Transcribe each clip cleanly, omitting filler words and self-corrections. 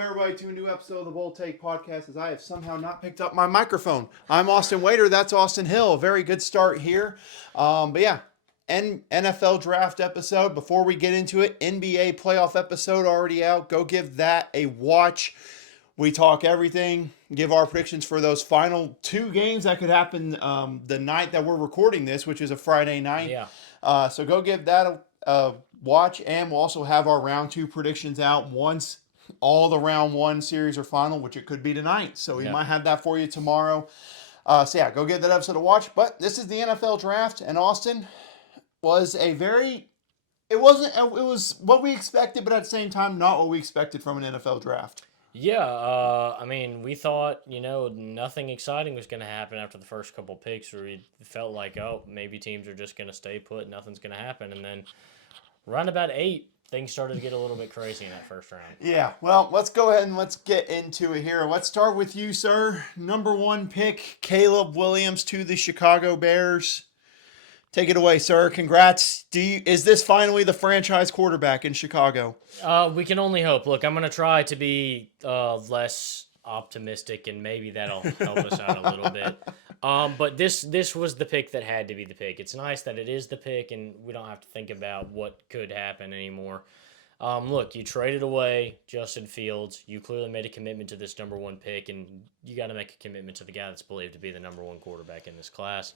Welcome, everybody, to a new episode of the Bold Take Podcast, as I have somehow not picked up my microphone. I'm Austin Waiter. That's Austin Hill. A very good start here. NFL draft episode. Before we get into it, NBA playoff episode already out. Go give that a watch. We talk everything, give our predictions for those final two games that could happen the night that we're recording this, which is a Friday night. Yeah. So go give that a watch, and we'll also have our round two predictions out once all the round one series are final, which it could be tonight. So we might have that for you tomorrow. Go give that episode a watch. But this is the NFL draft, and Austin was it was what we expected, but at the same time, not what we expected from an NFL draft. Yeah, we thought, nothing exciting was going to happen after the first couple picks where we felt like, maybe teams are just going to stay put, nothing's going to happen. And then around about 8, things started to get a little bit crazy in that first round. Yeah, well, let's go ahead and let's get into it here. Let's start with you, sir. Number 1 pick, Caleb Williams to the Chicago Bears. Take it away, sir. Congrats. Is this finally the franchise quarterback in Chicago? We can only hope. Look, I'm going to try to be less optimistic, and maybe that'll help us out a little bit. But this was the pick that had to be the pick. It's nice that it is the pick, and we don't have to think about what could happen anymore. Look, you traded away Justin Fields. You clearly made a commitment to this number 1 pick, and you got to make a commitment to the guy that's believed to be the number 1 quarterback in this class.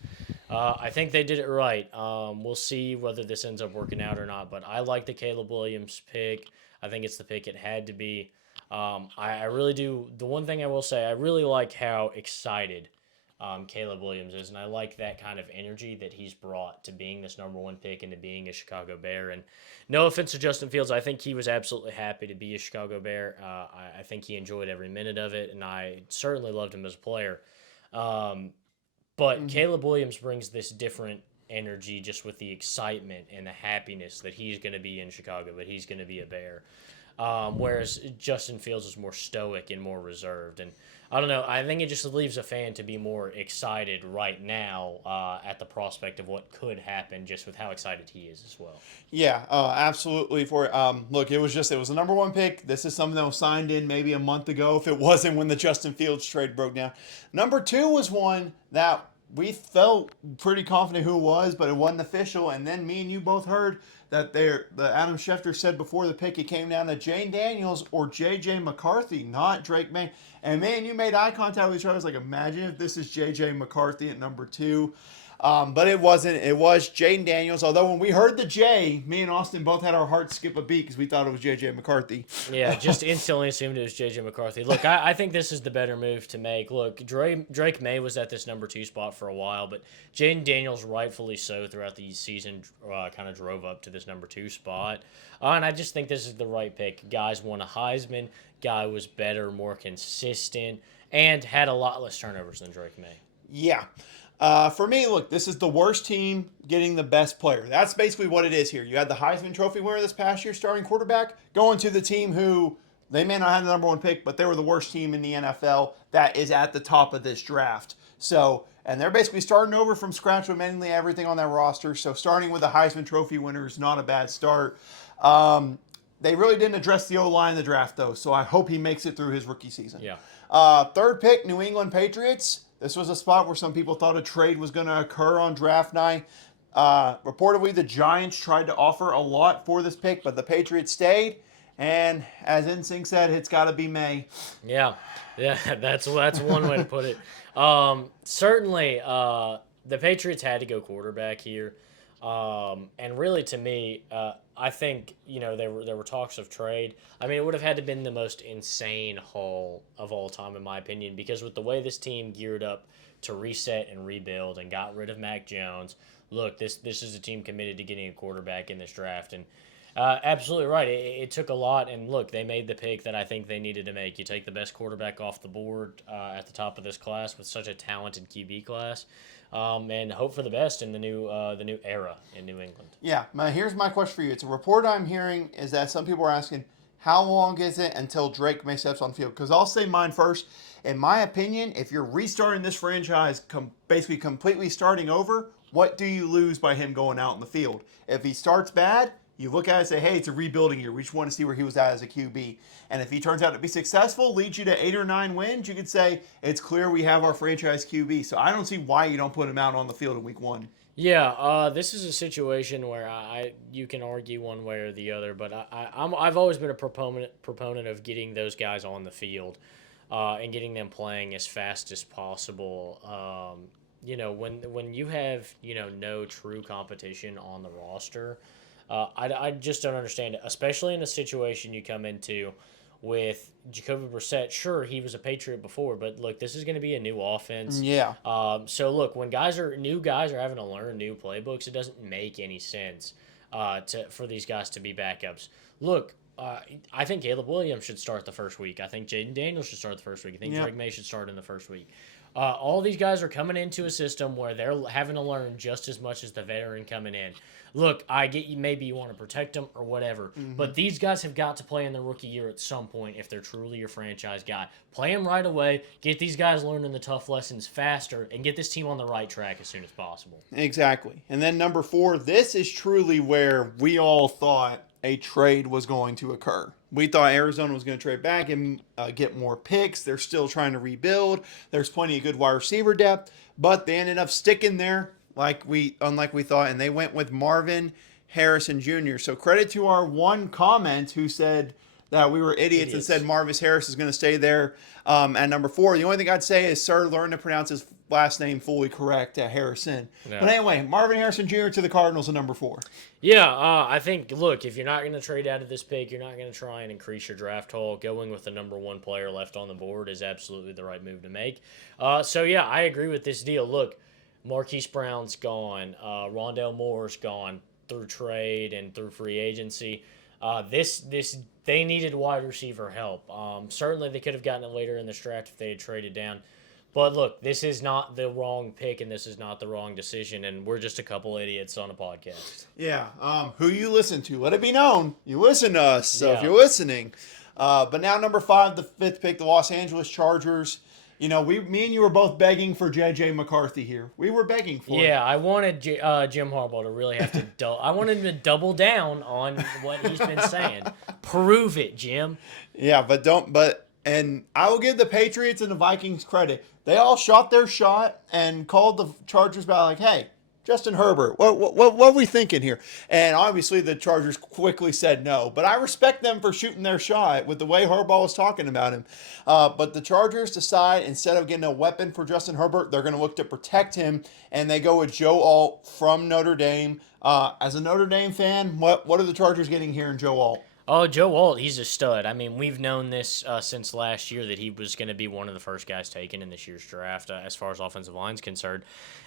I think they did it right. We'll see whether this ends up working out or not, but I like the Caleb Williams pick. I think it's the pick it had to be. I really do. The one thing I will say, I really like how excited Caleb Williams is, and I like that kind of energy that he's brought to being this number 1 pick and to being a Chicago Bear. And no offense to Justin Fields, I think he was absolutely happy to be a Chicago Bear. I think he enjoyed every minute of it, and I certainly loved him as a player. But Caleb Williams brings this different energy just with the excitement and the happiness that he's going to be in Chicago, that he's going to be a Bear. Whereas Justin Fields is more stoic and more reserved. And I don't know, I think it just leaves a fan to be more excited right now at the prospect of what could happen just with how excited he is as well. Yeah, absolutely. Look, it was the number 1 pick. This is something that was signed in maybe a month ago, if it wasn't when the Justin Fields trade broke down. Number 2 was one that we felt pretty confident who it was, but it wasn't official. And then me and you both heard that the Adam Schefter said before the pick, it came down to Jane Daniels or J.J. McCarthy, not Drake May. And me and you made eye contact with each other. I was like, imagine if this is J.J. McCarthy at number 2. But it wasn't. It was Jane Daniels. Although when we heard the J, me and Austin both had our hearts skip a beat because we thought it was J.J. McCarthy. Yeah, just instantly assumed it was J.J. McCarthy. Look, I think this is the better move to make. Look, Drake May was at this number 2 spot for a while, but Jane Daniels, rightfully so, throughout the season, kind of drove up to this number 2 spot. And I just think this is the right pick. Guys won a Heisman. Guy was better, more consistent, and had a lot less turnovers than Drake May. Yeah. For me, look, this is the worst team getting the best player. That's basically what it is here. You had the Heisman Trophy winner this past year, starting quarterback, going to the team who they may not have the number 1 pick, but they were the worst team in the NFL that is at the top of this draft. So, and they're basically starting over from scratch with mainly everything on that roster. So starting with the Heisman Trophy winner is not a bad start. They really didn't address the O-line in the draft, though, so I hope he makes it through his rookie season. Yeah. 3rd pick, New England Patriots. This was a spot where some people thought a trade was going to occur on draft night. Reportedly, the Giants tried to offer a lot for this pick, but the Patriots stayed. And as NSYNC said, it's got to be May. Yeah, that's one way to put it. Certainly, the Patriots had to go quarterback here. And really, to me, I think, there were talks of trade. I mean, it would have had to been the most insane haul of all time, in my opinion, because with the way this team geared up to reset and rebuild and got rid of Mac Jones, look, this is a team committed to getting a quarterback in this draft. And absolutely right. It took a lot, and look, they made the pick that I think they needed to make. You take the best quarterback off the board at the top of this class with such a talented QB class. And hope for the best in the new era in New England. Yeah, here's my question for you. It's a report I'm hearing is that some people are asking, how long is it until Drake May steps on the field? Because I'll say mine first. In my opinion, if you're restarting this franchise, basically completely starting over, what do you lose by him going out in the field? If he starts bad, You look at it and say, hey, it's a rebuilding year. We just want to see where he was at as a QB. And if he turns out to be successful, leads you to 8 or 9 wins, you could say it's clear we have our franchise QB. So I don't see why you don't put him out on the field in week 1. Yeah, this is a situation where you can argue one way or the other, but I've always been a proponent of getting those guys on the field, and getting them playing as fast as possible. When you have no true competition on the roster, I just don't understand it, especially in a situation you come into with Jacoby Brissett. Sure, he was a Patriot before, but look, this is going to be a new offense. Yeah. So look, when new guys are having to learn new playbooks, it doesn't make any sense for these guys to be backups. Look, I think Caleb Williams should start the first week. I think Jaden Daniels should start the first week. I think Drake May should start in the first week. All these guys are coming into a system where they're having to learn just as much as the veteran coming in. Look, I get you. Maybe you want to protect them or whatever, but these guys have got to play in the rookie year at some point if they're truly your franchise guy. Play them right away. Get these guys learning the tough lessons faster, and get this team on the right track as soon as possible. Exactly. And then number 4, this is truly where we all thought a trade was going to occur. We thought Arizona was going to trade back and get more picks. They're still trying to rebuild. There's plenty of good wide receiver depth, but they ended up sticking there unlike we thought, and they went with Marvin Harrison Jr. So credit to our one comment who said that we were idiots and said Marvis Harris is going to stay there at number 4. The only thing I'd say is, sir, learn to pronounce his last name fully correct at Harrison. Yeah. But anyway, Marvin Harrison Jr. to the Cardinals at number 4. Yeah, I think, look, if you're not going to trade out of this pick, you're not going to try and increase your draft haul. Going with the number 1 player left on the board is absolutely the right move to make. So, yeah, I agree with this deal. Look, Marquise Brown's gone. Rondale Moore's gone through trade and through free agency. They needed wide receiver help. Certainly they could have gotten it later in the draft if they had traded down. But look, this is not the wrong pick and this is not the wrong decision, and we're just a couple idiots on a podcast. Yeah. Who you listen to? Let it be known. You listen to us, so if you're listening. But now number 5, the 5th pick, the Los Angeles Chargers. Me and you were both begging for J.J. McCarthy here. We were begging for it. Yeah, I wanted Jim Harbaugh to really have to I wanted him to double down on what he's been saying. Prove it, Jim. Yeah, and I will give the Patriots and the Vikings credit. They all shot their shot and called the Chargers back like, hey, Justin Herbert, what are we thinking here? And obviously the Chargers quickly said no. But I respect them for shooting their shot with the way Harbaugh was talking about him. But the Chargers decide, instead of getting a weapon for Justin Herbert, they're going to look to protect him. And they go with Joe Alt from Notre Dame. As a Notre Dame fan, what are the Chargers getting here in Joe Alt? Oh, Joe Alt, he's a stud. I mean, we've known this since last year that he was going to be one of the first guys taken in this year's draft as far as offensive line's concerned.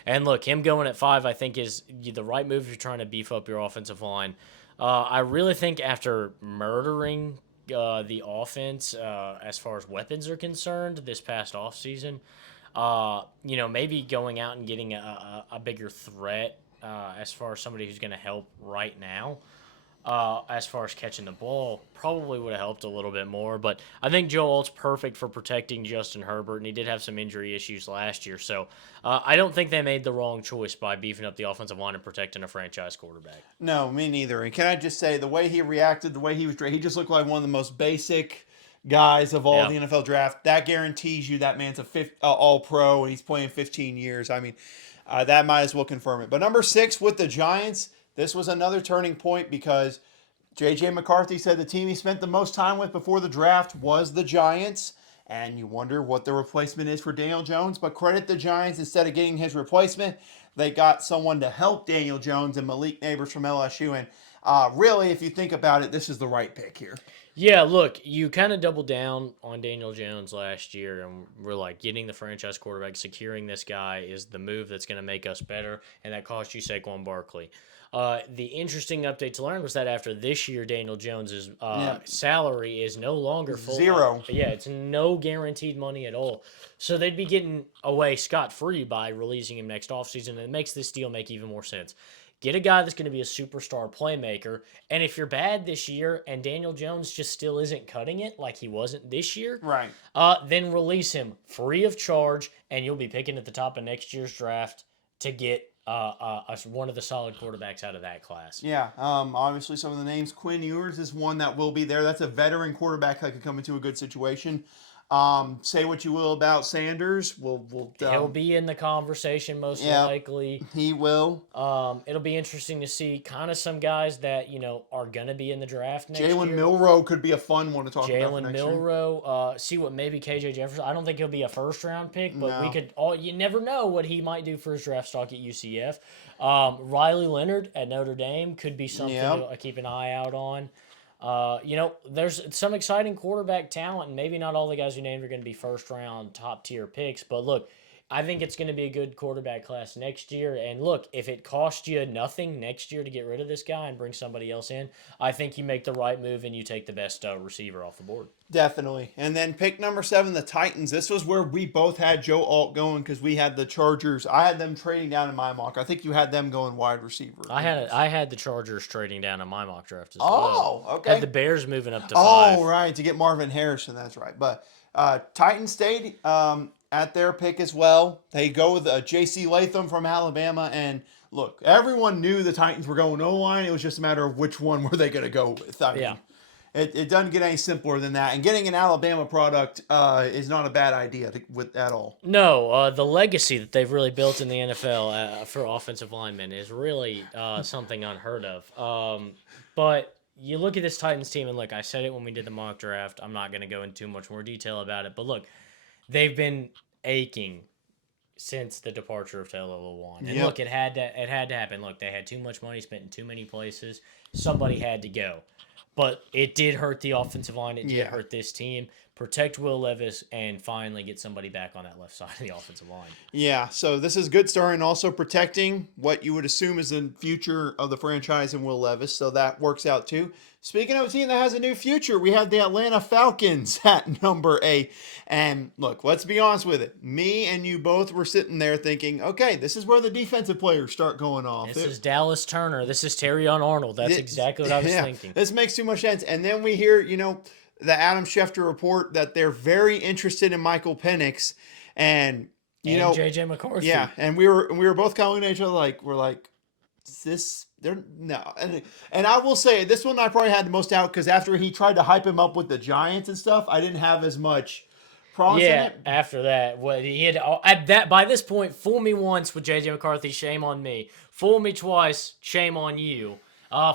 And look, him going at 5, I think, is the right move if you're trying to beef up your offensive line. I really think after murdering the offense as far as weapons are concerned this past offseason, maybe going out and getting a bigger threat as far as somebody who's going to help right now. As far as catching the ball, probably would have helped a little bit more. But I think Joe Alt's perfect for protecting Justin Herbert, and he did have some injury issues last year. So I don't think they made the wrong choice by beefing up the offensive line and protecting a franchise quarterback. No, me neither. And can I just say, the way he reacted, the way he was dressed, he just looked like one of the most basic guys of all the NFL draft. That guarantees you that man's a all-pro, and he's playing 15 years. I mean, that might as well confirm it. But number 6 with the Giants, this was another turning point because J.J. McCarthy said the team he spent the most time with before the draft was the Giants. And you wonder what the replacement is for Daniel Jones. But credit the Giants, instead of getting his replacement, they got someone to help Daniel Jones and Malik Neighbors from LSU. And really, if you think about it, this is the right pick here. Yeah, look, you kind of doubled down on Daniel Jones last year, and we're like, getting the franchise quarterback, securing this guy is the move that's going to make us better, and that cost you Saquon Barkley. The interesting update to learn was that after this year, Daniel Jones's salary is no longer full. Zero. Yeah, it's no guaranteed money at all. So they'd be getting away scot-free by releasing him next offseason, and it makes this deal make even more sense. Get a guy that's going to be a superstar playmaker, and if you're bad this year and Daniel Jones just still isn't cutting it like he wasn't this year, right? Then release him free of charge, and you'll be picking at the top of next year's draft to get one of the solid quarterbacks out of that class. Yeah, obviously some of the names. Quinn Ewers is one that will be there. That's a veteran quarterback that could come into a good situation. Say what you will about Sanders. He'll be in the conversation most likely. He will. It'll be interesting to see kind of some guys that are gonna be in the draft next year. Jalen Milroe could be a fun one to talk about for Jalen next year. Milroe. See what maybe KJ Jefferson. I don't think he'll be a first round pick, but we could. You never know what he might do for his draft stock at UCF. Riley Leonard at Notre Dame could be something to keep an eye out on. There's some exciting quarterback talent, and maybe not all the guys you named are going to be first-round, top-tier picks. But look, I think it's going to be a good quarterback class next year. And look, if it costs you nothing next year to get rid of this guy and bring somebody else in, I think you make the right move and you take the best receiver off the board. Definitely. And then pick number 7, the Titans. This was where we both had Joe Alt going because we had the Chargers. I had them trading down in my mock. I think you had them going wide receiver. I had the Chargers trading down in my mock draft as well. Oh, okay. Had the Bears moving up to 5. Oh, right, to get Marvin Harrison. That's right. But Titans stayed at their pick as well. They go with J.C. Latham from Alabama. And look, everyone knew the Titans were going O-line. It was just a matter of which one were they going to go with. I mean, it doesn't get any simpler than that. And getting an Alabama product is not a bad idea at all. No, the legacy that they've really built in the NFL for offensive linemen is really something unheard of. But you look at this Titans team, and look, I said it when we did the mock draft. I'm not going to go into too much more detail about it. But look, they've been aching since the departure of Taylor Lewan. And look, it had to happen. Look, they had too much money spent in too many places. Somebody had to go. But it did hurt the offensive line. It did hurt this team. Protect Will Levis and finally get somebody back on that left side of the offensive line. Yeah, so this is good story and also protecting what you would assume is the future of the franchise in Will Levis. So that works out too. Speaking of a team that has a new future, we have the Atlanta Falcons at number 8. And look, let's be honest with it. Me and you both were sitting there thinking, okay, this is where the defensive players start going off. This is Dallas Turner. This is Terrion Arnold. That's exactly what I was thinking. This makes too much sense. And then we hear, the Adam Schefter report that they're very interested in Michael Penix. And JJ McCarthy. Yeah, and we were both kind of looking at each other we're like, is this no. And I will say this one I probably had the most out because after he tried to hype him up with the Giants and stuff, I didn't have as much promise in it. After that, he had by this point, fool me once with JJ McCarthy, shame on me. Fool me twice, shame on you.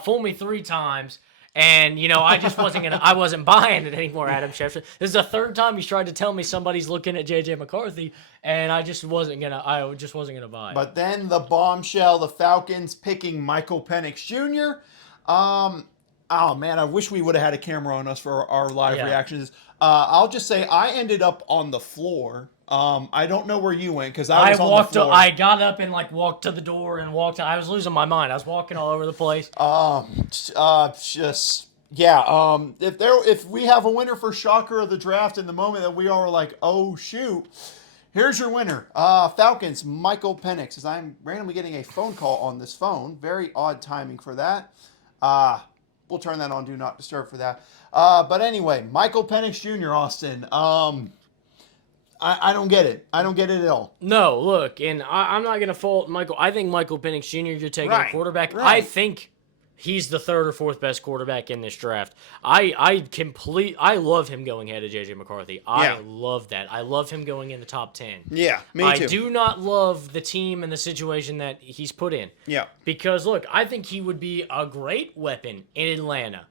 Fool me 3 times. And, I just I wasn't buying it anymore, Adam Schefter. This is the 3rd time he's tried to tell me somebody's looking at J.J. McCarthy, and I just wasn't going to buy it. But then the bombshell, the Falcons picking Michael Penix Jr. Oh, man, I wish we would have had a camera on us for our live reactions. I'll just say I ended up on the floor. I don't know where you went because I was on the floor. I got up and walked to the door and walked. I was losing my mind. I was walking all over the place. If we have a winner for shocker of the draft in the moment that we all were like, oh shoot, here's your winner, Falcons, Michael Penix. As I'm randomly getting a phone call on this phone, very odd timing for that. We'll turn that on Do Not Disturb for that. But anyway, Michael Penix Jr. Austin. I don't get it. I don't get it at all. No, look, and I'm not going to fault Michael. I think Michael Penix Jr., you're taking a quarterback. Right. I think he's the 3rd or 4th best quarterback in this draft. I love him going ahead of J.J. McCarthy. I love that. I love him going in the top 10. Yeah, me too. I do not love the team and the situation that he's put in. Yeah. Because, look, I think he would be a great weapon in Atlanta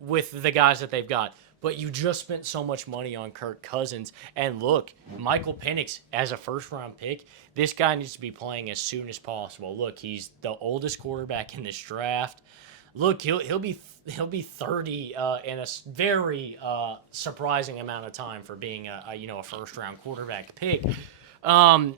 with the guys that they've got. But you just spent so much money on Kirk Cousins. And look, Michael Penix, as a first-round pick, this guy needs to be playing as soon as possible. Look, he's the oldest quarterback in this draft. Look, he'll be 30 in a very surprising amount of time for being a first-round quarterback pick. And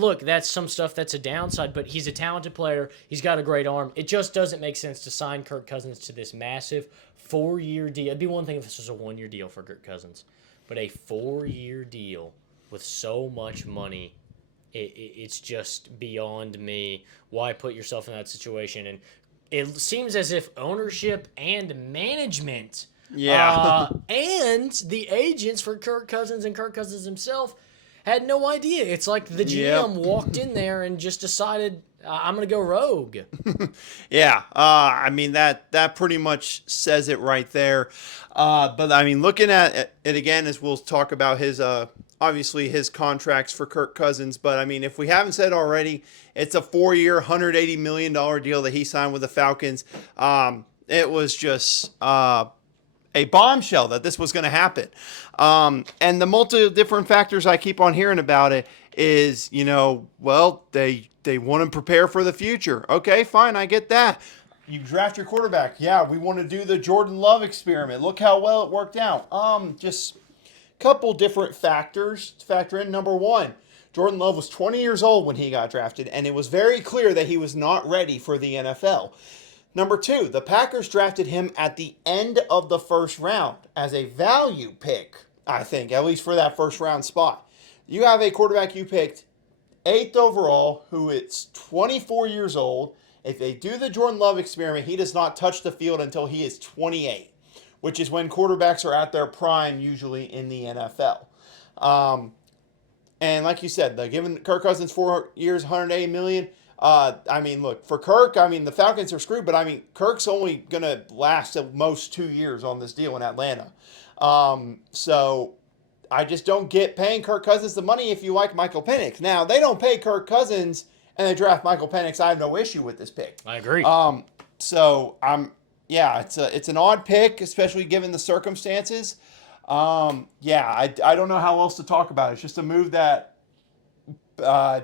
look, that's some stuff that's a downside, but he's a talented player. He's got a great arm. It just doesn't make sense to sign Kirk Cousins to this massive 4-year deal. It'd be one thing if this was a 1-year deal for Kirk Cousins, but a 4-year deal with so much money, it's just beyond me. Why put yourself in that situation? And it seems as if ownership and management, and the agents for Kirk Cousins and Kirk Cousins himself had no idea. It's like the GM walked in there and just decided, I'm going to go rogue. Yeah, I mean that pretty much says it right there. But I mean, looking at it again, as we'll talk about his obviously his contracts for Kirk Cousins. But I mean, if we haven't said already, it's a 4-year, $180 million deal that he signed with the Falcons. It was just a bombshell that this was going to happen. And the multi different factors I keep on hearing about it is, well, they want to prepare for the future. Okay, fine, I get that. You draft your quarterback. Yeah, we want to do the Jordan Love experiment. Look how well it worked out. Just a couple different factors to factor in. Number one, Jordan Love was 20 years old when he got drafted, and it was very clear that he was not ready for the NFL. Number two, the Packers drafted him at the end of the first round as a value pick, I think, at least for that first round spot. You have a quarterback you picked 8th overall who is 24 years old. If they do the Jordan Love experiment, he does not touch the field until he is 28, which is when quarterbacks are at their prime usually in the NFL. And like you said, they're giving Kirk Cousins 4 years, $180 million. I mean, look, for Kirk, I mean, the Falcons are screwed, but I mean, Kirk's only going to last at most 2 years on this deal in Atlanta. So I just don't get paying Kirk Cousins the money if you like Michael Penix. Now, they don't pay Kirk Cousins and they draft Michael Penix. I have no issue with this pick. I agree. Yeah, it's an odd pick, especially given the circumstances. I don't know how else to talk about it. It's just a move that I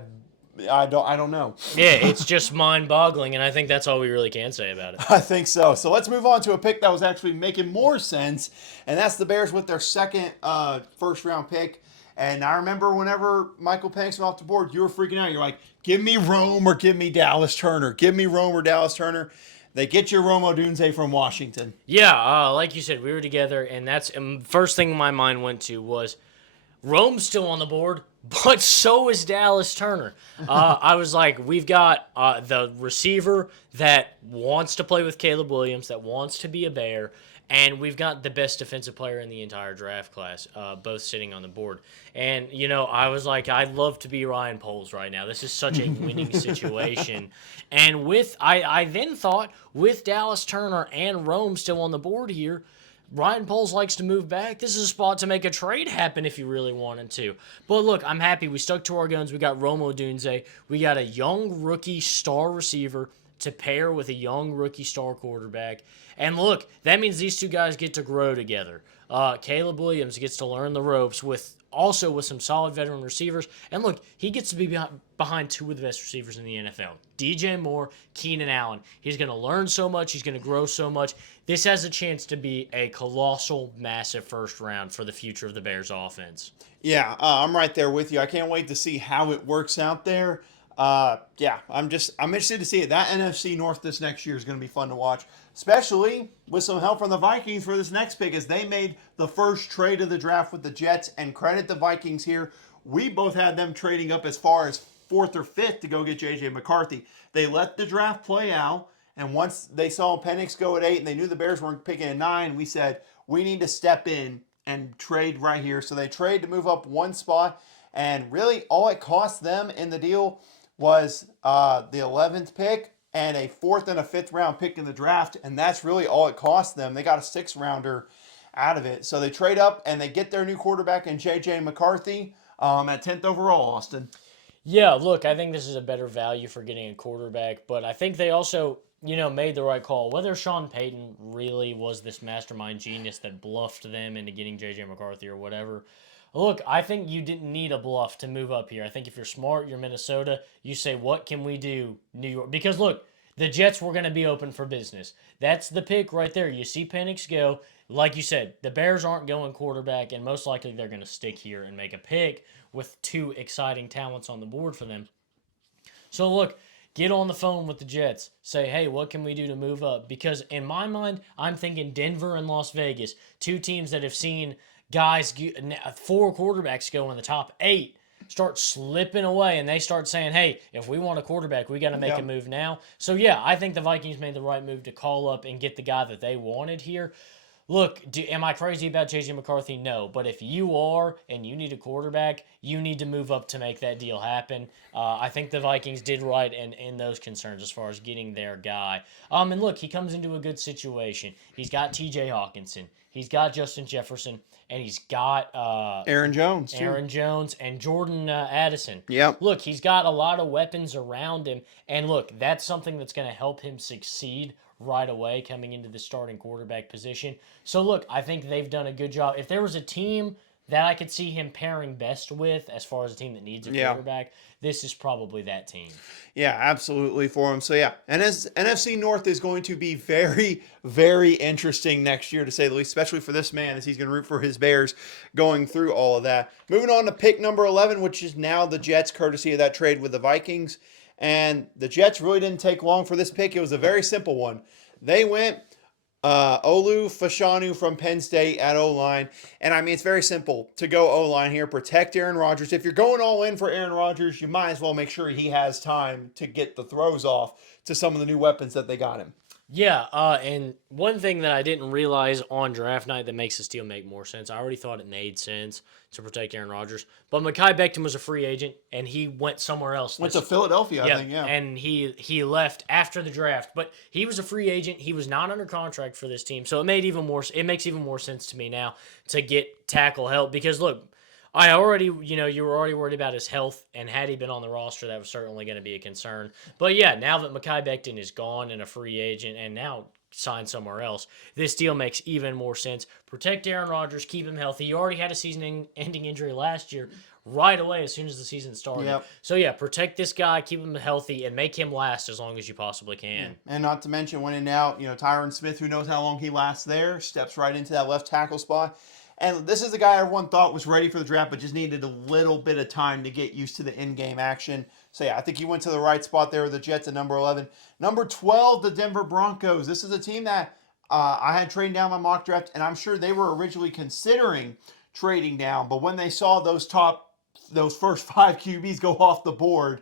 don't know. Yeah, it's just mind-boggling, and I think that's all we really can say about it. I think so. So let's move on to a pick that was actually making more sense, and that's the Bears with their second first-round pick. And I remember whenever Michael Penix went off the board, you were freaking out. You're like, give me Rome or give me Dallas Turner. Give me Rome or Dallas Turner. They get you Rome Odunze from Washington. Yeah, like you said, we were together, and that's first thing my mind went to was Rome's still on the board, but so is Dallas Turner. I was like, we've got the receiver that wants to play with Caleb Williams, that wants to be a Bear, and we've got the best defensive player in the entire draft class, both sitting on the board. And, I was like, I'd love to be Ryan Poles right now. This is such a winning situation. And I then thought, with Dallas Turner and Rome still on the board here, Ryan Poles likes to move back. This is a spot to make a trade happen if you really wanted to. But look, I'm happy. We stuck to our guns. We got Rome Odunze. We got a young rookie star receiver to pair with a young rookie star quarterback. And look, that means these two guys get to grow together. Caleb Williams gets to learn the ropes with some solid veteran receivers. And look, he gets to be behind two of the best receivers in the NFL. DJ Moore, Keenan Allen. He's going to learn so much. He's going to grow so much. This has a chance to be a colossal, massive first round for the future of the Bears offense. Yeah, I'm right there with you. I can't wait to see how it works out there. I'm interested to see it. That NFC North this next year is going to be fun to watch, especially with some help from the Vikings for this next pick, as they made the first trade of the draft with the Jets. And credit the Vikings here. We both had them trading up as far as 4th or 5th to go get J.J. McCarthy. They let the draft play out, and once they saw Penix go at 8 and they knew the Bears weren't picking at 9, we said, we need to step in and trade right here. So they trade to move up one spot, and really all it cost them in the deal was the 11th pick and a 4th and a 5th round pick in the draft, and that's really all it cost them. They got a 6th rounder out of it. So they trade up and they get their new quarterback in J.J. McCarthy at 10th overall, Austin. Yeah, look, I think this is a better value for getting a quarterback, but I think they also, made the right call. Whether Sean Payton really was this mastermind genius that bluffed them into getting J.J. McCarthy or whatever, look, I think you didn't need a bluff to move up here. I think if you're smart, you're Minnesota, you say, what can we do, New York? Because look, the Jets were going to be open for business. That's the pick right there. You see Penix go. Like you said, the Bears aren't going quarterback, and most likely they're going to stick here and make a pick with two exciting talents on the board for them. So look, get on the phone with the Jets. Say, hey, what can we do to move up? Because in my mind, I'm thinking Denver and Las Vegas, two teams that have seen guys, 4 quarterbacks go in the top 8, start slipping away, and they start saying, hey, if we want a quarterback, we got to make a move now. So, yeah, I think the Vikings made the right move to call up and get the guy that they wanted here. Look, am I crazy about J.J. McCarthy? No. But if you are and you need a quarterback, you need to move up to make that deal happen. I think the Vikings did right in those concerns as far as getting their guy. And look, he comes into a good situation. He's got T.J. Hawkinson. He's got Justin Jefferson. And he's got Aaron Jones, too. Aaron Jones and Jordan Addison. Yep. Look, he's got a lot of weapons around him. And look, that's something that's going to help him succeed right away coming into the starting quarterback position. So look, I think they've done a good job. If there was a team that I could see him pairing best with as far as a team that needs a quarterback, this is probably that team. Yeah, absolutely for him. So yeah, and as NFC North is going to be very, very interesting next year to say the least, especially for this man as he's going to root for his Bears going through all of that. Moving on to pick number 11, which is now the Jets, courtesy of that trade with the Vikings. And the Jets really didn't take long for this pick. It was a very simple one. They went Olu Fashanu from Penn State at O-line. And I mean, it's very simple to go O-line here. Protect Aaron Rodgers. If you're going all in for Aaron Rodgers, you might as well make sure he has time to get the throws off to some of the new weapons that they got him. Yeah, and one thing that I didn't realize on draft night that makes this deal make more sense, I already thought it made sense to protect Aaron Rodgers, but Mekhi Becton was a free agent, and he went somewhere else. Went to Philadelphia, I think, yeah. And he left after the draft, but he was a free agent. He was not under contract for this team, so it makes even more sense to me now to get tackle help because, look, you were already worried about his health, and had he been on the roster, that was certainly going to be a concern. But yeah, now that Mekhi Becton is gone and a free agent and now signed somewhere else, this deal makes even more sense. Protect Aaron Rodgers, keep him healthy. You already had a season-ending injury last year right away as soon as the season started. Yep. So yeah, protect this guy, keep him healthy, and make him last as long as you possibly can. And not to mention when in out, Tyron Smith, who knows how long he lasts there, steps right into that left tackle spot. And this is a guy everyone thought was ready for the draft, but just needed a little bit of time to get used to the in-game action. So, yeah, I think he went to the right spot there with the Jets at number 11. Number 12, the Denver Broncos. This is a team that I had trading down my mock draft, and I'm sure they were originally considering trading down. But when they saw those first 5 QBs go off the board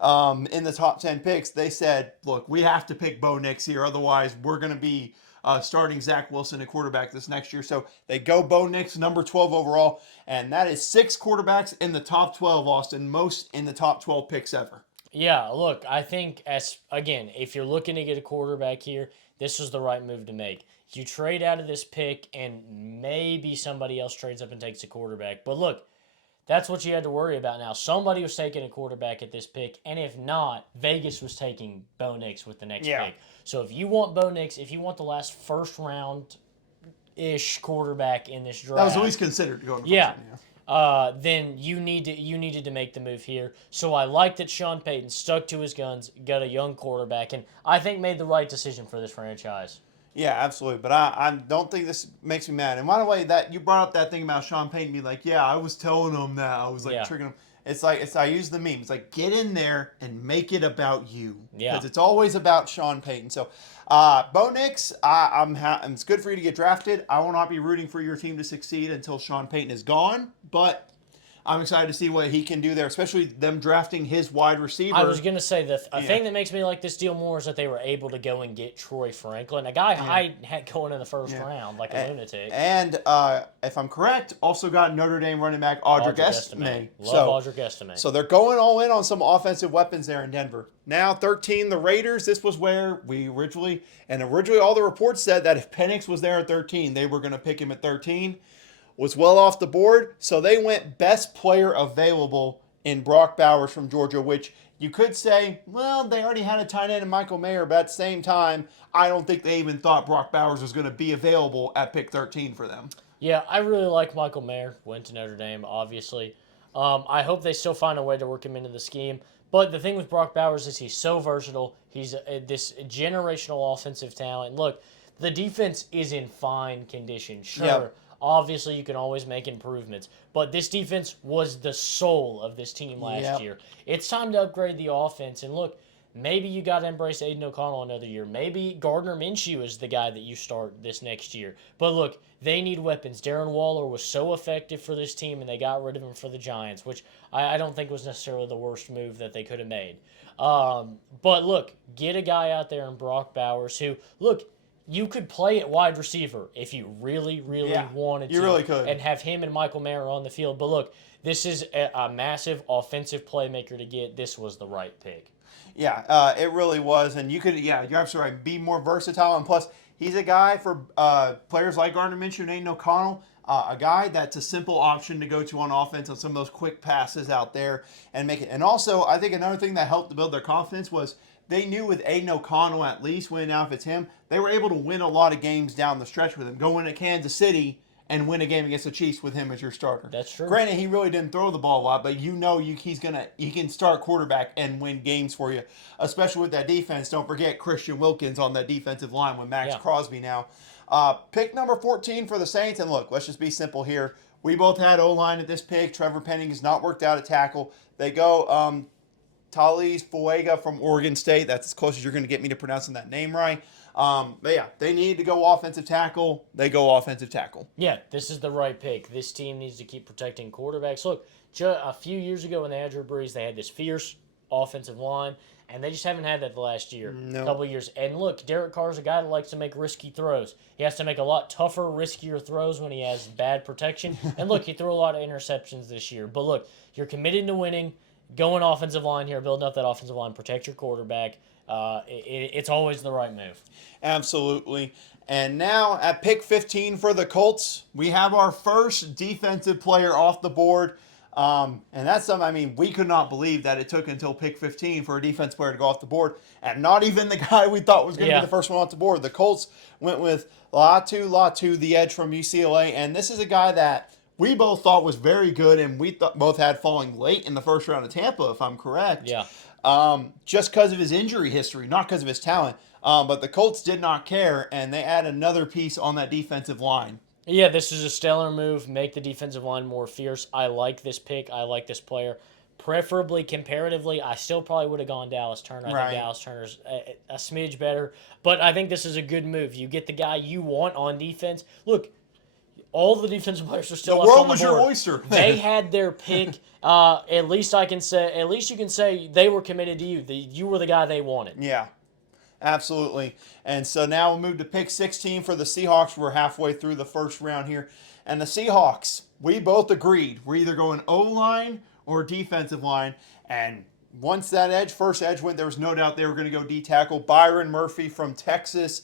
in the top 10 picks, they said, look, we have to pick Bo Nix here. Otherwise, we're going to be starting Zach Wilson at quarterback this next year. So they go Bo Nix, number 12 overall. And that is 6 quarterbacks in the top 12, Austin. Most in the top 12 picks ever. Yeah, look, I think, if you're looking to get a quarterback here, this is the right move to make. You trade out of this pick, and maybe somebody else trades up and takes a quarterback. But look, that's what you had to worry about now. Somebody was taking a quarterback at this pick, and if not, Vegas was taking Bo Nix with the next pick. So if you want Bo Nix, if you want the last first round-ish quarterback in this draft, that was always considered to go in the first round, then you needed to make the move here. So I like that Sean Payton stuck to his guns, got a young quarterback, and I think made the right decision for this franchise. Yeah, absolutely. But I don't think this makes me mad. And by the way, that you brought up that thing about Sean Payton being like, yeah, I was telling him that. I was like tricking him. It's like I use the meme. It's like, get in there and make it about you. Yeah. Because it's always about Sean Payton. So, Bo Nix, it's good for you to get drafted. I will not be rooting for your team to succeed until Sean Payton is gone. But I'm excited to see what he can do there, especially them drafting his wide receiver. I was going to say, a thing that makes me like this deal more is that they were able to go and get Troy Franklin, a guy I had going in the first round, like a lunatic. And if I'm correct, also got Notre Dame running back Audric Estime. Love Audric Estime. So they're going all in on some offensive weapons there in Denver. Now 13, the Raiders. This was where we originally all the reports said that if Penix was there at 13, they were going to pick him at 13. Was well off the board, so they went best player available in Brock Bowers from Georgia, which you could say, well, they already had a tight end in Michael Mayer, but at the same time, I don't think they even thought Brock Bowers was going to be available at pick 13 for them. Yeah, I really like Michael Mayer. Went to Notre Dame, obviously. I hope they still find a way to work him into the scheme. But the thing with Brock Bowers is he's so versatile. He's this generational offensive talent. Look, the defense is in fine condition, sure. Yep. Obviously, you can always make improvements, but this defense was the soul of this team last year. It's time to upgrade the offense, and look, maybe you got to embrace Aiden O'Connell another year. Maybe Gardner Minshew is the guy that you start this next year. But look, they need weapons. Darren Waller was so effective for this team, and they got rid of him for the Giants, which I don't think was necessarily the worst move that they could have made. But look, get a guy out there in Brock Bowers who, look, you could play at wide receiver if you really, really Yeah, wanted you to. really could. And have him and Michael Mayer on the field. But look, this is a massive offensive playmaker to get. This was the right pick. Yeah, it really was, and you could, yeah, you're absolutely right. Be more versatile, and plus, he's a guy for players like Gardner Minshew and Aiden O'Connell. A guy that's a simple option to go to on offense on some of those quick passes out there and make it. And also, I think another thing that helped to build their confidence was they knew with Aiden O'Connell at least winning out if it's him, they were able to win a lot of games down the stretch with him. Go into Kansas City and win a game against the Chiefs with him as your starter. That's true. Granted, he really didn't throw the ball a lot, but he can start quarterback and win games for you, especially with that defense. Don't forget Christian Wilkins on that defensive line with Max Crosby now. Pick number 14 for the Saints, and look, let's just be simple here. We both had O-line at this pick. Trevor Penning has not worked out at tackle. They go Talis Fuega from Oregon State. That's as close as you're going to get me to pronouncing that name right. But yeah, they need to go offensive tackle. They go offensive tackle. Yeah, this is the right pick. This team needs to keep protecting quarterbacks. Look, a few years ago when they had Drew Brees, they had this fierce offensive line, and they just haven't had that the last year, couple of years. And look, Derek Carr's a guy that likes to make risky throws. He has to make a lot tougher, riskier throws when he has bad protection. And look, he threw a lot of interceptions this year. But look, you're committed to winning. Going offensive line here, building up that offensive line, protect your quarterback. It's always the right move. Absolutely. And now at pick 15 for the Colts, we have our first defensive player off the board. And that's something, I mean, we could not believe that it took until pick 15 for a defense player to go off the board. And not even the guy we thought was going to be the first one off the board. The Colts went with Latu, the edge from UCLA. And this is a guy that we both thought was very good, and we both had falling late in the first round of Tampa, if I'm correct. Yeah. Just because of his injury history, not because of his talent. But the Colts did not care, and they add another piece on that defensive line. Yeah, this is a stellar move. Make the defensive line more fierce. I like this pick. I like this player. Preferably, comparatively, I still probably would have gone Dallas Turner. I think Dallas Turner's a smidge better. But I think this is a good move. You get the guy you want on defense. Look, all the defensive players are still the up world on the was board. your oyster. They had their pick. At least you can say they were committed to you. You were the guy they wanted. Yeah, absolutely. And so now we'll move to pick 16 for the Seahawks. We're halfway through the first round here. And the Seahawks, we both agreed. We're either going O-line or defensive line. And once that first edge went, there was no doubt they were going to go D-tackle. Byron Murphy from Texas.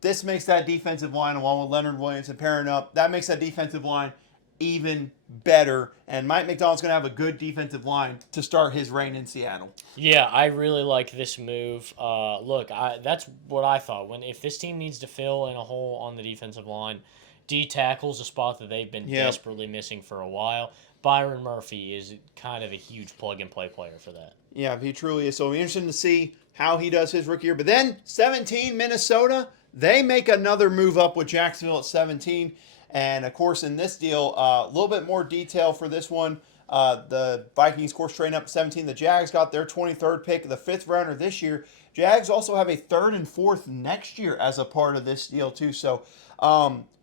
This makes that defensive line, along with Leonard Williams and pairing up, that makes that defensive line even better. And Mike McDonald's going to have a good defensive line to start his reign in Seattle. Yeah, I really like this move. Look, that's what I thought. If this team needs to fill in a hole on the defensive line, D tackle's a spot that they've been desperately missing for a while. Byron Murphy is kind of a huge plug-and-play player for that. Yeah, he truly is. So it'll be interesting to see how he does his rookie year. But then 17, Minnesota, they make another move up with Jacksonville at 17. And, of course, in this deal, a little bit more detail for this one. The Vikings, of course, trading up at 17. The Jags got their 23rd pick, the 5th rounder this year. Jags also have a 3rd and 4th next year as a part of this deal, too. So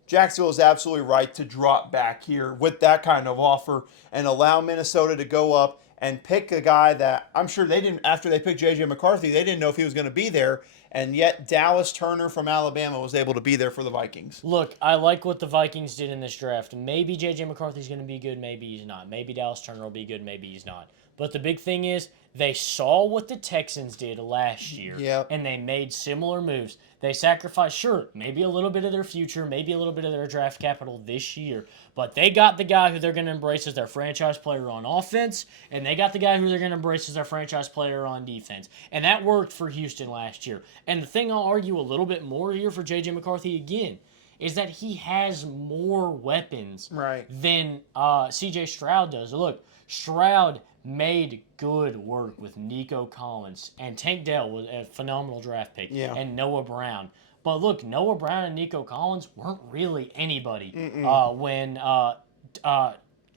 Jacksonville is absolutely right to drop back here with that kind of offer and allow Minnesota to go up and pick a guy that I'm sure they didn't, after they picked J.J. McCarthy, they didn't know if he was going to be there. And yet Dallas Turner from Alabama was able to be there for the Vikings. Look, I like what the Vikings did in this draft. Maybe J.J. McCarthy's going to be good, maybe he's not. Maybe Dallas Turner will be good, maybe he's not. But the big thing is they saw what the Texans did last year, and they made similar moves. They sacrificed, sure, maybe a little bit of their future, maybe a little bit of their draft capital this year, but they got the guy who they're going to embrace as their franchise player on offense, and they got the guy who they're going to embrace as their franchise player on defense. And that worked for Houston last year. And the thing I'll argue a little bit more here for J.J. McCarthy again is that he has more weapons than C.J. Stroud does. Look, Stroud made good work with Nico Collins, and Tank Dell was a phenomenal draft pick, and Noah Brown. But look, Noah Brown and Nico Collins weren't really anybody when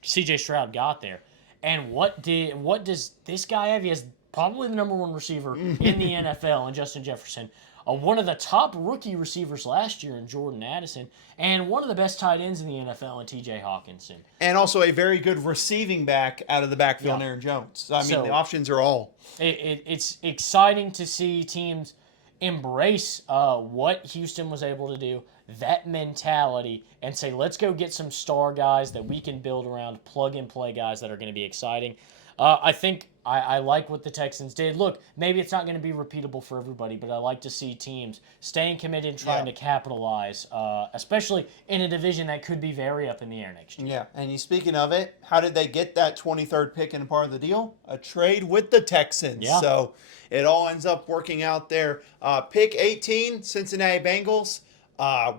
C.J. Stroud got there. And what does this guy have? He has probably the number one receiver in the NFL in Justin Jefferson. One of the top rookie receivers last year in Jordan Addison, and one of the best tight ends in the NFL in T.J. Hawkinson. And also a very good receiving back out of the backfield in Aaron Jones. So, I mean, the options are all. It's exciting to see teams embrace what Houston was able to do, that mentality, and say, let's go get some star guys that we can build around, plug and play guys that are going to be exciting. I think I like what the Texans did. Look, maybe it's not going to be repeatable for everybody, but I like to see teams staying committed and trying to capitalize, especially in a division that could be very up in the air next year. Yeah, and speaking of it, how did they get that 23rd pick in a part of the deal? A trade with the Texans. Yeah. So it all ends up working out there. Pick 18, Cincinnati Bengals.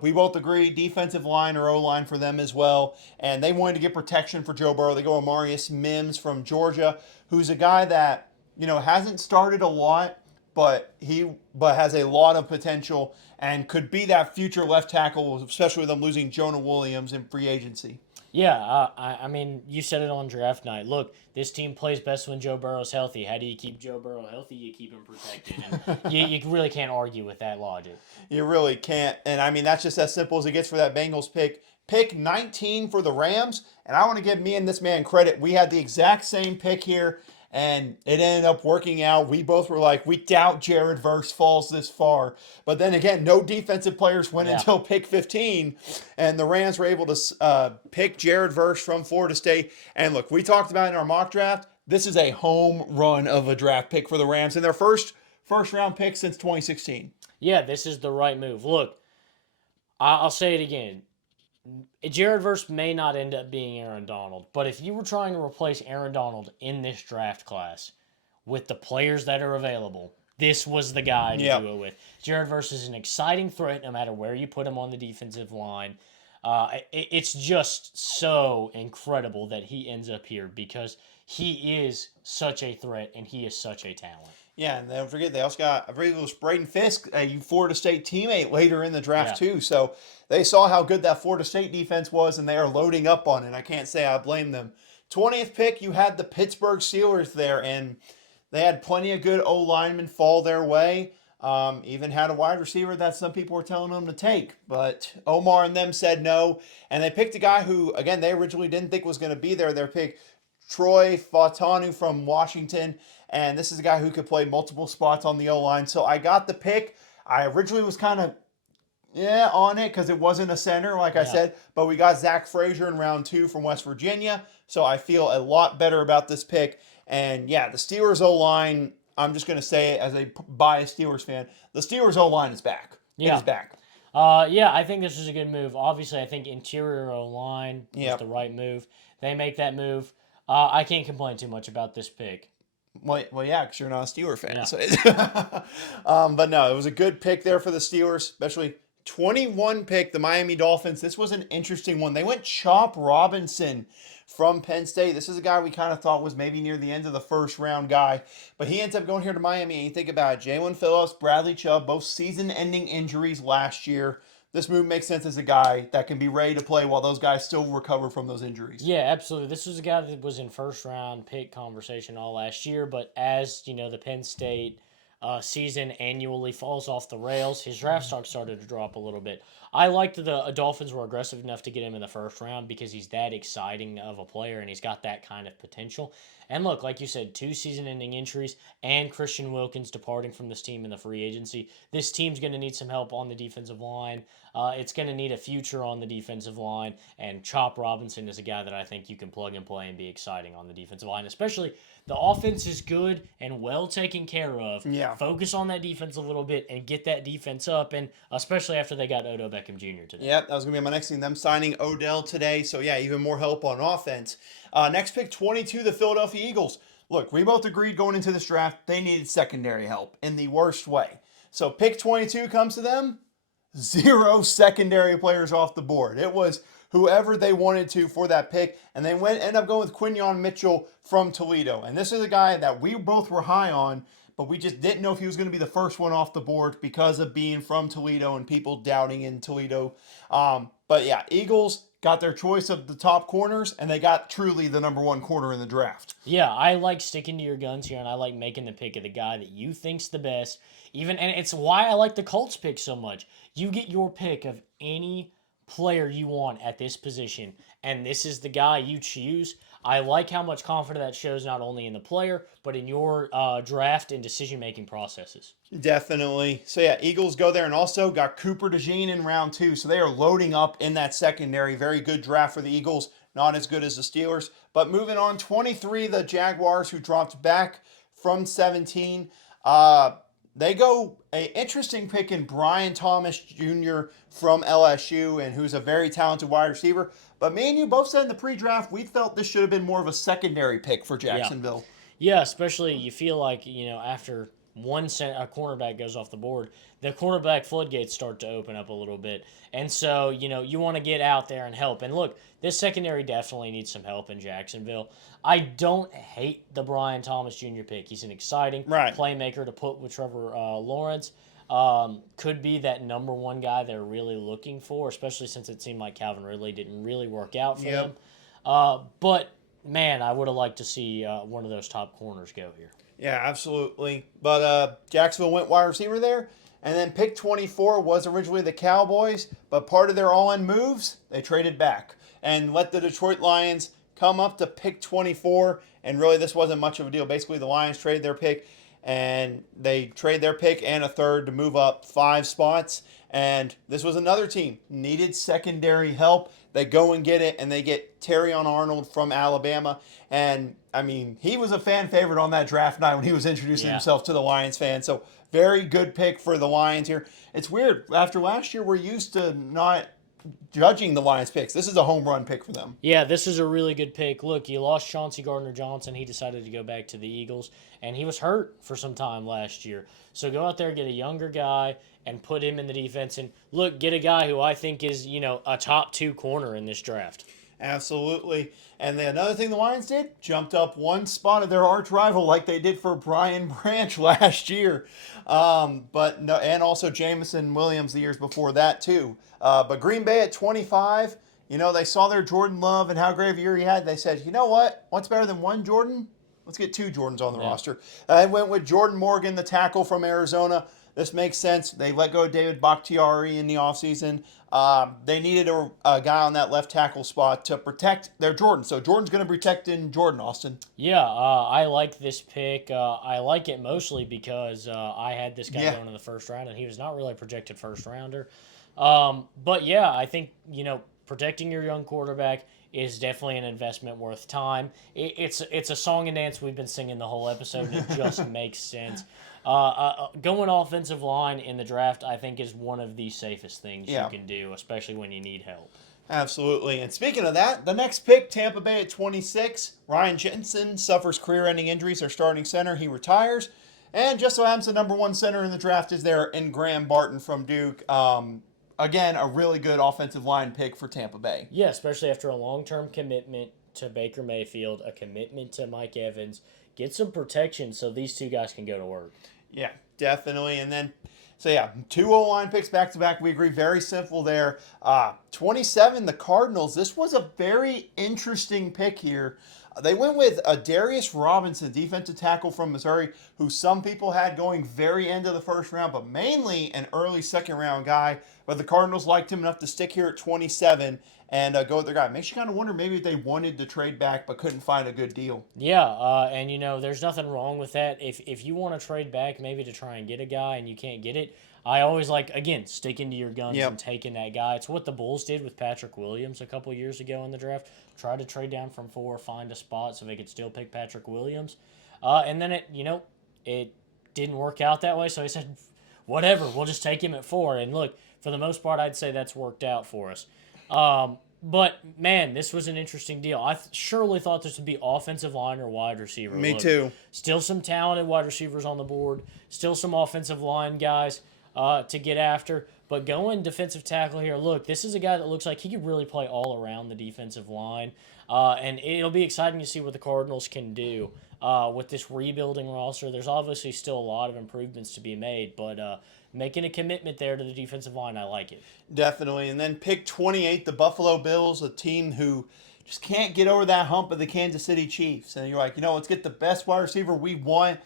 We both agree defensive line or O-line for them as well. And they wanted to get protection for Joe Burrow. They go Amarius Mims from Georgia, who's a guy that, hasn't started a lot, but has a lot of potential and could be that future left tackle, especially with them losing Jonah Williams in free agency. Yeah, I mean, you said it on draft night. Look, this team plays best when Joe Burrow's healthy. How do you keep Joe Burrow healthy? You keep him protected. And you really can't argue with that logic. You really can't. And I mean, that's just as simple as it gets for that Bengals pick. Pick 19 for the Rams. And I want to give me and this man credit. We had the exact same pick here, and it ended up working out. We both were like, we doubt Jared Verse falls this far. But then again, no defensive players went until pick 15, and the Rams were able to pick Jared Verse from Florida State. And look, we talked about it in our mock draft. This is a home run of a draft pick for the Rams and their first round pick since 2016. Yeah, this is the right move. Look, I'll say it again. Jared Verse may not end up being Aaron Donald, but if you were trying to replace Aaron Donald in this draft class with the players that are available, this was the guy to do it with. Jared Verse is an exciting threat no matter where you put him on the defensive line. It's just so incredible that he ends up here because he is such a threat and he is such a talent. Yeah, and don't forget, they also got, I believe it was Braden Fisk, a Florida State teammate later in the draft too. So they saw how good that Florida State defense was, and they are loading up on it. I can't say I blame them. 20th pick, you had the Pittsburgh Steelers there, and they had plenty of good O-linemen fall their way. Even had a wide receiver that some people were telling them to take. But Omar and them said no, and they picked a guy who, again, they originally didn't think was going to be there. They picked Troy Fautanu from Washington. And this is a guy who could play multiple spots on the O-line. So I got the pick. I originally was kind of, on it because it wasn't a center, like I said. But we got Zach Frazier in round 2 from West Virginia. So I feel a lot better about this pick. And, the Steelers O-line, I'm just going to say it as a biased Steelers fan, the Steelers O-line is back. It is back. I think this is a good move. Obviously, I think interior O-line is the right move. They make that move. I can't complain too much about this pick. Well, yeah, because you're not a Steeler fan. Yeah. So but no, it was a good pick there for the Steelers, especially 21 pick, the Miami Dolphins. This was an interesting one. They went Chop Robinson from Penn State. This is a guy we kind of thought was maybe near the end of the first round guy, but he ends up going here to Miami. And you think about it, Jalen Phillips, Bradley Chubb, both season-ending injuries last year. This move makes sense as a guy that can be ready to play while those guys still recover from those injuries. Yeah, absolutely. This was a guy that was in first round pick conversation all last year, but as the Penn State season annually falls off the rails, his draft stock started to drop a little bit. I liked the Dolphins were aggressive enough to get him in the first round because he's that exciting of a player and he's got that kind of potential. And look, like you said, 2 season-ending injuries and Christian Wilkins departing from this team in the free agency. This team's going to need some help on the defensive line. It's going to need a future on the defensive line, and Chop Robinson is a guy that I think you can plug and play and be exciting on the defensive line, especially the offense is good and well taken care of. Yeah. Focus on that defense a little bit and get that defense up, and especially after they got Odell Beckham Jr. today. Yeah, that was going to be my next thing, them signing Odell today. So, even more help on offense. Next pick, 22, the Philadelphia Eagles. Look, we both agreed going into this draft they needed secondary help in the worst way. So, pick 22 comes to them. 0 secondary players off the board. It was whoever they wanted to for that pick, and they end up going with Quinyon Mitchell from Toledo. And this is a guy that we both were high on, but we just didn't know if he was going to be the first one off the board because of being from Toledo and people doubting in Toledo. Eagles got their choice of the top corners, and they got truly the number 1 corner in the draft. Yeah, I like sticking to your guns here, and I like making the pick of the guy that you think's the best. And it's why I like the Colts pick so much. You get your pick of any player you want at this position, and this is the guy you choose, I like how much confidence that shows not only in the player, but in your draft and decision-making processes. Definitely. So yeah, Eagles go there and also got Cooper DeJean in round 2. So they are loading up in that secondary. Very good draft for the Eagles. Not as good as the Steelers. But moving on, 23, the Jaguars, who dropped back from 17. They go a interesting pick in Brian Thomas Jr. from LSU, and who's a very talented wide receiver. But me and you both said in the pre-draft we felt this should have been more of a secondary pick for Jacksonville. Yeah, especially you feel like, after a cornerback goes off the board, the cornerback floodgates start to open up a little bit. And so, you want to get out there and help. And look, this secondary definitely needs some help in Jacksonville. I don't hate the Brian Thomas Jr. pick. He's an exciting playmaker to put with Trevor Lawrence. Could be that number one guy they're really looking for, especially since it seemed like Calvin Ridley didn't really work out for them. But, man, I would have liked to see one of those top corners go here. Yeah, absolutely. But Jacksonville went wide receiver there. And then pick 24 was originally the Cowboys, but part of their all-in moves, they traded back and let the Detroit Lions come up to pick 24. And really, this wasn't much of a deal. Basically, the Lions traded their pick, and they trade their pick and a third to move up 5 spots. And this was another team needed secondary help. They go and get it, and they get Terrion Arnold from Alabama. And, I mean, he was a fan favorite on that draft night when he was introducing himself to the Lions fans. So, very good pick for the Lions here. It's weird. After last year, we're used to not judging the Lions picks. This is a home run pick for them. Yeah, this is a really good pick. Look, you lost Chauncey Gardner-Johnson. He decided to go back to the Eagles, and he was hurt for some time last year. So go out there, get a younger guy, and put him in the defense. And look, get a guy who I think is, a top 2 corner in this draft. Absolutely. And then another thing the Lions did, jumped up 1 spot of their arch rival like they did for Brian Branch last year. But no, and also Jamison Williams the years before that too. But Green Bay at 25, they saw their Jordan Love and how great of a year he had. They said, you know what? What's better than one Jordan? Let's get 2 Jordans on the roster. I went with Jordan Morgan, the tackle from Arizona. This makes sense. They let go of David Bakhtiari in the offseason. They needed a guy on that left tackle spot to protect their Jordan. So Jordan's going to be protecting Jordan, Austin. Yeah, I like this pick. I like it mostly because I had this guy going in the first round, and he was not really a projected first rounder. But yeah, I think, protecting your young quarterback is definitely an investment worth time. It's a song and dance we've been singing the whole episode, and it just makes sense. Going offensive line in the draft, I think, is one of the safest things you can do, especially when you need help. Absolutely. And speaking of that, the next pick, Tampa Bay at 26. Ryan Jensen suffers career-ending injuries. Their starting center, he retires. And just so happens the number 1 center in the draft is there in Graham Barton from Duke. Again, a really good offensive line pick for Tampa Bay. Yeah, especially after a long-term commitment to Baker Mayfield, a commitment to Mike Evans. Get some protection so these 2 guys can go to work. Yeah, definitely. And then, 2 O-line picks back-to-back. We agree, very simple there. 27, the Cardinals. This was a very interesting pick here. They went with Darius Robinson, defensive tackle from Missouri, who some people had going very end of the first round, but mainly an early second-round guy. But the Cardinals liked him enough to stick here at 27 and go with their guy. Makes you kind of wonder maybe if they wanted to trade back but couldn't find a good deal. Yeah, and there's nothing wrong with that. If you want to trade back maybe to try and get a guy and you can't get it, I always like, again, sticking to your guns and taking that guy. It's what the Bulls did with Patrick Williams a couple years ago in the draft. Tried to trade down from 4, find a spot so they could still pick Patrick Williams. And then it didn't work out that way, so he said, whatever, we'll just take him at 4. And look, for the most part, I'd say that's worked out for us. But, man, this was an interesting deal. I surely thought this would be offensive line or wide receiver. Me too. Still some talented wide receivers on the board. Still some offensive line guys to get after. But going defensive tackle here, look, this is a guy that looks like he could really play all around the defensive line. And it'll be exciting to see what the Cardinals can do with this rebuilding roster. There's obviously still a lot of improvements to be made, but making a commitment there to the defensive line, I like it. Definitely. And then pick 28, the Buffalo Bills, a team who just can't get over that hump of the Kansas City Chiefs. And you're like, let's get the best wide receiver we want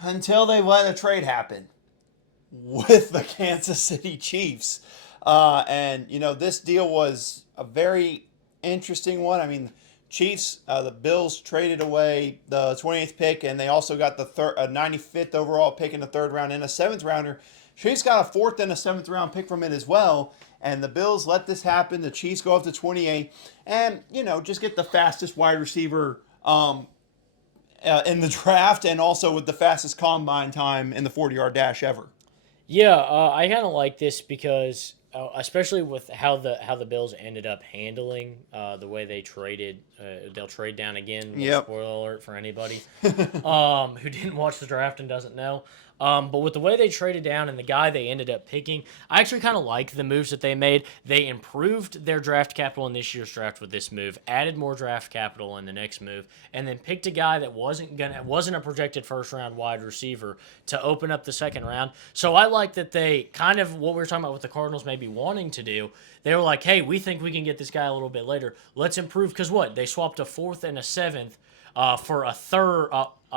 until they let a trade happen with the Kansas City Chiefs. And this deal was a very interesting one. I mean, Chiefs, the Bills traded away the 28th pick, and they also got the 95th overall pick in the third round and a seventh rounder. Chiefs got a fourth and a seventh round pick from it as well. And the Bills let this happen. The Chiefs go up to 28, and just get the fastest wide receiver in the draft, and also with the fastest combine time in the 40-yard dash ever. Yeah, I kind of like this because, especially with how the Bills ended up handling the way they traded. They'll trade down again. Yep. Spoiler alert for anybody who didn't watch the draft and doesn't know. But with the way they traded down and the guy they ended up picking, I actually kind of like the moves that they made. They improved their draft capital in this year's draft with this move, added more draft capital in the next move, and then picked a guy that wasn't a projected first round wide receiver to open up the second round. So I like that they kind of what we were talking about with the Cardinals maybe wanting to do. They were like, hey, we think we can get this guy a little bit later. Let's improve, because what? They swapped a fourth and a seventh for a third.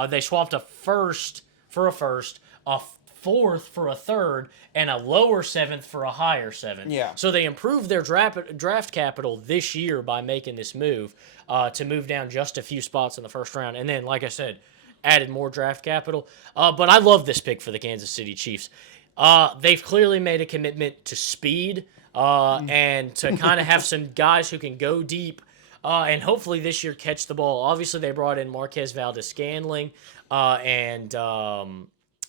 They swapped a first for a first, a fourth for a third, and a lower seventh for a higher seventh. Yeah. So they improved their draft capital this year by making this move to move down just a few spots in the first round. And then, like I said, added more draft capital. But I love this pick for the Kansas City Chiefs. They've clearly made a commitment to speed and to kind of have some guys who can go deep and hopefully this year catch the ball. Obviously, they brought in Marquez Valdez-Scantling and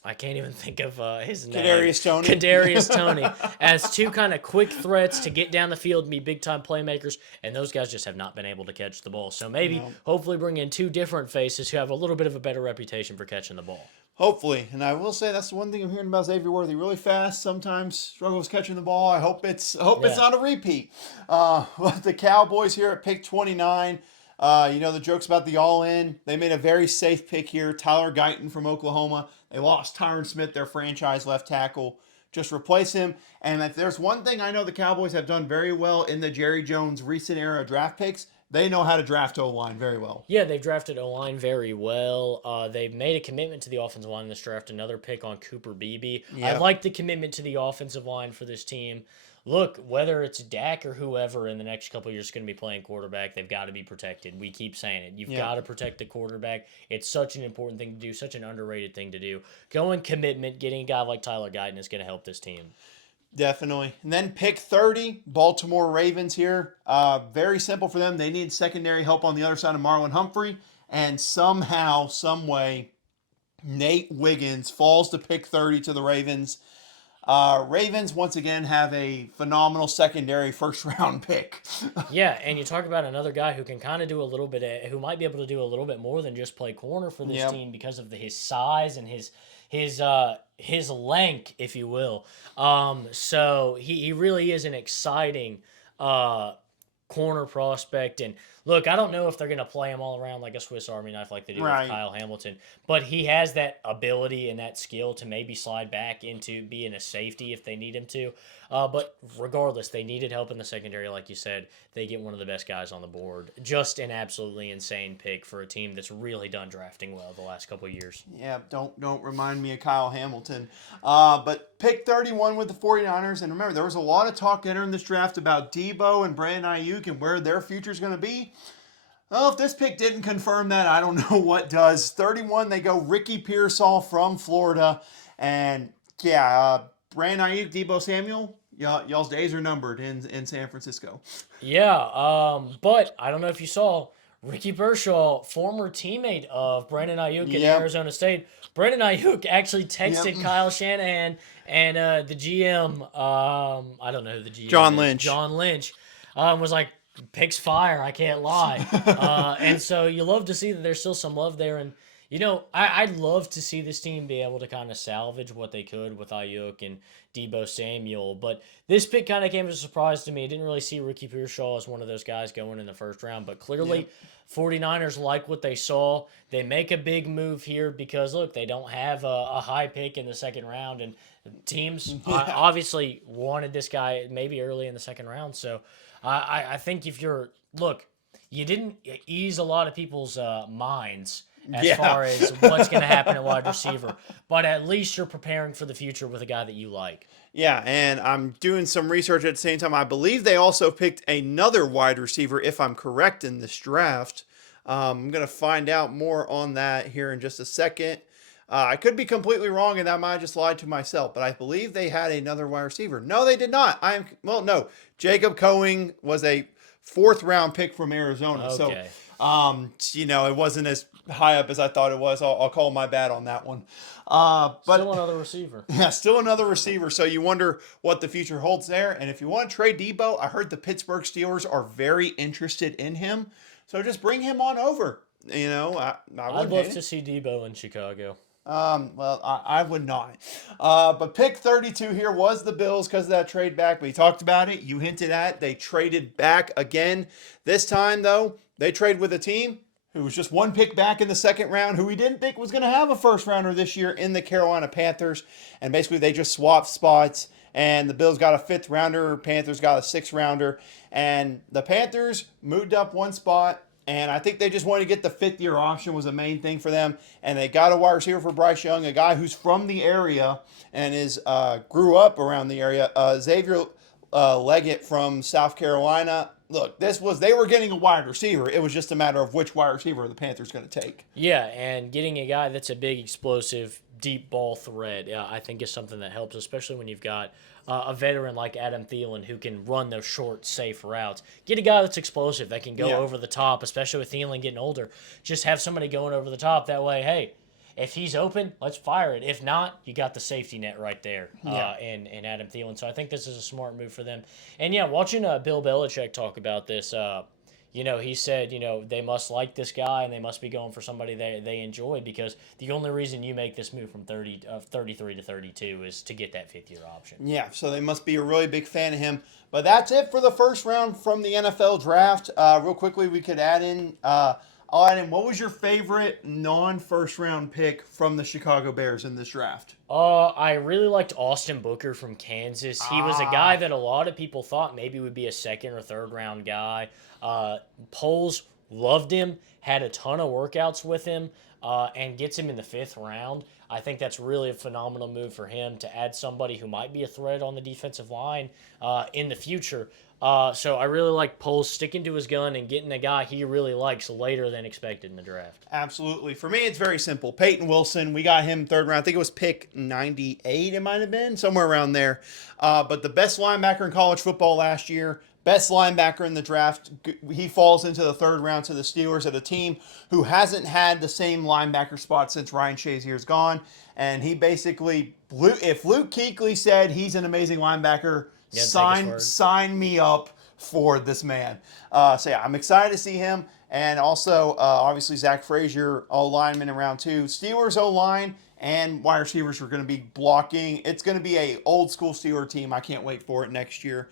I can't even think of his name. Kadarius Toney as two kind of quick threats to get down the field and be big-time playmakers, and those guys just have not been able to catch the ball. So maybe, hopefully, bring in two different faces who have a little bit of a better reputation for catching the ball. Hopefully. And I will say that's the one thing I'm hearing about Xavier Worthy. Really fast, sometimes struggles catching the ball. I hope it's not a repeat. But the Cowboys here at pick 29, the jokes about the all-in. They made a very safe pick here. Tyler Guyton from Oklahoma. They lost Tyron Smith, their franchise left tackle. Just replace him. And if there's one thing I know the Cowboys have done very well in the Jerry Jones recent era draft picks, they know how to draft O-line very well. Yeah, they've drafted O-line very well. They've made a commitment to the offensive line in this draft, another pick on Cooper Beebe. Yep. I like the commitment to the offensive line for this team. Look, whether it's Dak or whoever in the next couple of years is going to be playing quarterback, they've got to be protected. We keep saying it. You've got to protect the quarterback. It's such an important thing to do, such an underrated thing to do. Going commitment, getting a guy like Tyler Guyton is going to help this team. Definitely. And then pick 30, Baltimore Ravens here. Very simple for them. They need secondary help on the other side of Marlon Humphrey. And somehow, some way, Nate Wiggins falls to pick 30 to the Ravens. Ravens, once again, have a phenomenal secondary first-round pick. Yeah, and you talk about another guy who can kind of do a little bit, who might be able to do a little bit more than just play corner for this team because of his size and his length, if you will. So he really is an exciting corner prospect. And look, I don't know if they're going to play him all around like a Swiss Army knife like they do with Kyle Hamilton, but he has that ability and that skill to maybe slide back into being a safety if they need him to. But regardless, they needed help in the secondary, like you said. They get one of the best guys on the board. Just an absolutely insane pick for a team that's really done drafting well the last couple of years. Yeah, don't remind me of Kyle Hamilton. But pick 31 with the 49ers. And remember, there was a lot of talk entering this draft about Debo and Brandon Ayuk and where their future is going to be. Well, if this pick didn't confirm that, I don't know what does. 31, they go Ricky Pearsall from Florida. And, Brandon Ayuk, Debo Samuel, y'all's days are numbered in San Francisco. Yeah, but I don't know if you saw Ricky Pearsall, former teammate of Brandon Ayuk at Arizona State. Brandon Ayuk actually texted Kyle Shanahan and the GM, I don't know who the GM is. John Lynch, was like, pick's fire, I can't lie. And so you love to see that there's still some love there. And, I'd love to see this team be able to kind of salvage what they could with Ayuk and Debo Samuel. But this pick kind of came as a surprise to me. I didn't really see Ricky Pearsall as one of those guys going in the first round. But clearly, 49ers like what they saw. They make a big move here because, look, they don't have a high pick in the second round. And teams obviously wanted this guy maybe early in the second round. So I think if you're – look, you didn't ease a lot of people's minds as Yeah. far as what's going to happen at wide receiver. But at least you're preparing for the future with a guy that you like. Yeah, and I'm doing some research at the same time. I believe they also picked another wide receiver, if I'm correct, in this draft. I'm going to find out more on that here in just a second. I could be completely wrong, and that might have just lied to myself, but I believe they had another wide receiver. No, they did not. No. Jacob Coing was a fourth round pick from Arizona. Okay. So, it wasn't as high up as I thought it was. I'll call my bad on that one. But Still another receiver. yeah, still another receiver. So you wonder what the future holds there. And if you want to trade Debo, I heard the Pittsburgh Steelers are very interested in him. So just bring him on over. I I'd wouldn't love hate to it. see Debo in Chicago. Well, I would not. But pick 32 here was the Bills because of that trade back. We talked about it. You hinted at they traded back again. This time, though, they trade with a team who was just one pick back in the second round, who we didn't think was going to have a first rounder this year in the Carolina Panthers. And basically, they just swapped spots. And the Bills got a fifth rounder, Panthers got a sixth rounder. And the Panthers moved up one spot. And I think they just wanted to get the fifth-year option was the main thing for them. And they got a wide receiver for Bryce Young, a guy who's from the area and grew up around the area. Xavier Leggett from South Carolina. Look, they were getting a wide receiver. It was just a matter of which wide receiver the Panthers going to take. Yeah, and getting a guy that's a big, explosive, deep ball threat, I think is something that helps, especially when you've got a veteran like Adam Thielen who can run those short, safe routes. Get a guy that's explosive that can go over the top, especially with Thielen getting older. Just have somebody going over the top. That way, hey, if he's open, let's fire it. If not, you got the safety net right there in Adam Thielen. So I think this is a smart move for them. And, yeah, watching Bill Belichick talk about this, he said, they must like this guy and they must be going for somebody they enjoy because the only reason you make this move from 33 to 32 is to get that fifth-year option. Yeah, so they must be a really big fan of him. But that's it for the first round from the NFL draft. Real quickly, we could add in what was your favorite non-first round pick from the Chicago Bears in this draft? I really liked Austin Booker from Kansas. He was a guy that a lot of people thought maybe would be a second or third round guy. Polls loved him, had a ton of workouts with him, and gets him in the fifth round. I think that's really a phenomenal move for him to add somebody who might be a threat on the defensive line in the future. So I really like Poles sticking to his gun and getting a guy he really likes later than expected in the draft. Absolutely. For me, it's very simple. Peyton Wilson, we got him third round. I think it was pick 98, it might have been, somewhere around there. But the best linebacker in college football last year, best linebacker in the draft. He falls into the third round to the Steelers at a team who hasn't had the same linebacker spot since Ryan Shazier's gone. And he basically, if Luke Kuechly said he's an amazing linebacker, sign me up for this man. I'm excited to see him. And also, obviously, Zach Frazier, O-lineman in round two. Steelers O-line and wide receivers are going to be blocking. It's going to be a old school Steeler team. I can't wait for it next year.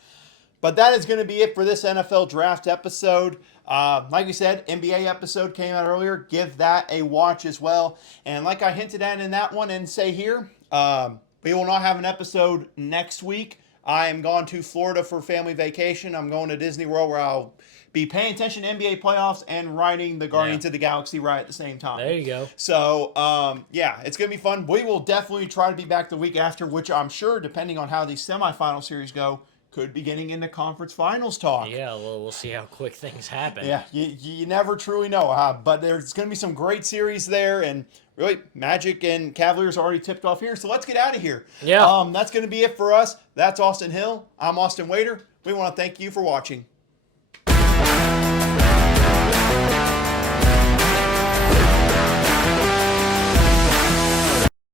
But that is going to be it for this NFL draft episode. Like we said, NBA episode came out earlier. Give that a watch as well. And like I hinted at in that one and say here, we will not have an episode next week. I am going to Florida for family vacation. I'm going to Disney World where I'll be paying attention to NBA playoffs and writing the Guardians of the Galaxy right at the same time. There you go. So, it's going to be fun. We will definitely try to be back the week after, which I'm sure, depending on how these semifinal series go, could be getting into conference finals talk. Yeah, well, we'll see how quick things happen. Yeah, you never truly know. But there's going to be some great series there, and really, Magic and Cavaliers already tipped off here. So let's get out of here. Yeah. That's going to be it for us. That's Austin Hill. I'm Austin Wader. We want to thank you for watching.